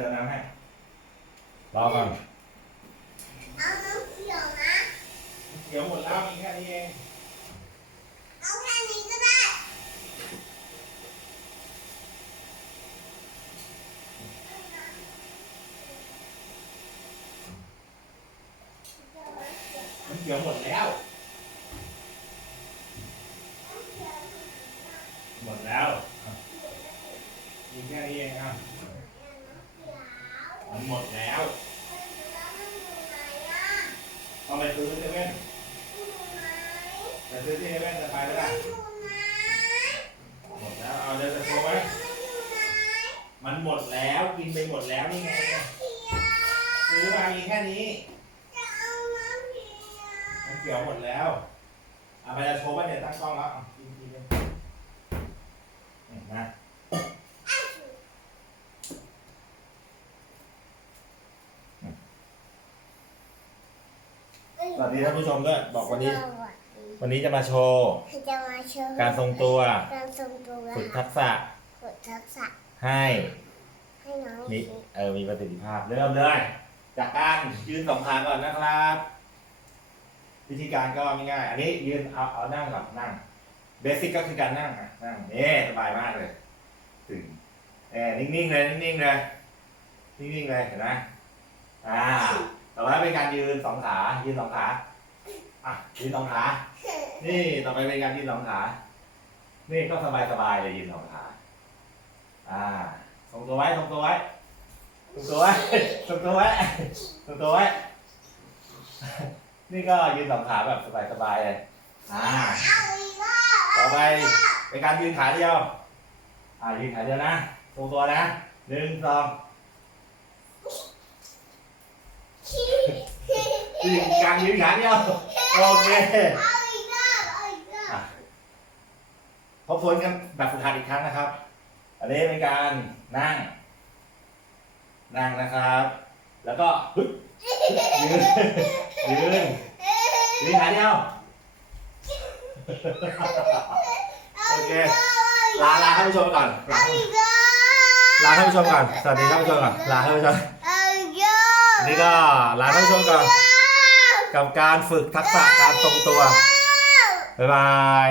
รอก่อนเอาน้ำเขียวนะเดี๋ยวหมดแล้วมีแค่นี้เองเอาแค่นี้ก็ได้มันเขียวหมดแล้ว หมดแล้วอะมีแค่นี้เองครับ มันหมดแล้วต้องไปซื้อเซเว่นไปซื้อที่เซเว่นจะไปแล้วล่ะหมดแล้วเอาเดินไปโทรไว้มันหมดแล้วกินไปหมดแล้วนี่ไงซื้อมามีแค่นี้มันเขียวหมดแล้วเอาไปจะโชว์ว่าเดี๋ยวตั้งกล้องแล้วอะกินกินเลยเห็นไหมส วัสดีท่านผู้ชมด้วยบอกวันนี้ วันนี้จะมาโชว์ จะมาโชว์การทรงตัว การทรงตัวฝึกทักษะฝึกทักษะให้ให้น้องมีคิดเออมีประสิทธิภาพเริ่มเลย จากการยืนสองขาก่อนนะครับ วิธีการก็ง่ายๆอันนี้ยืนเอาเอานั่งก่อนนั่งเบสิกก็คือการนั่งอะนั่งนี่สบายมากเลยถึงเออนิ่งๆเลยนิ่งๆเลยนิ่งๆเลยเห็นไหมอ่าต่อไป เป็นการยืนสองขา ยืนสองขา อะ ยืนสองขา นี่ต่อไปเป็นการยืนสองขา นี่ก็สบายๆเลยยืนสองขา อ่าทรงตัวไว้ทรงตัวไว้ทรงตัวไว้ทรงตัวไว้ทรงตัวไว้ นี่ก็ยืนสองขาแบบสบายๆเลย อ่าเล้วต่อไปเป็นการยืนขาเดียว อ่ายืนขาเดียวนะ ทรงตัวนะหนึ่งสอง ยืนการยืนขาเดียวโอเคเอาอีกแล้วเอาอีกแล้วอะทบทวนกันแบบฝึกหัดอีกครั้งนะครับ อันนี้เป็นการนั่ง นั่งนะครับ แล้วก็ยืนยืนยืนขาเดียวโอเคลาลาท่านผู้ชมก่อนลาลาท่านผู้ชมก่อนสวัสดีท่านผู้ชมก่อนลาท่านผู้ชมเอาอีกแล้วอันนี้ก็ลาท่านผู้ชมก่อน กับการฝึกทักษะการทรงตัว บ๊ายบาย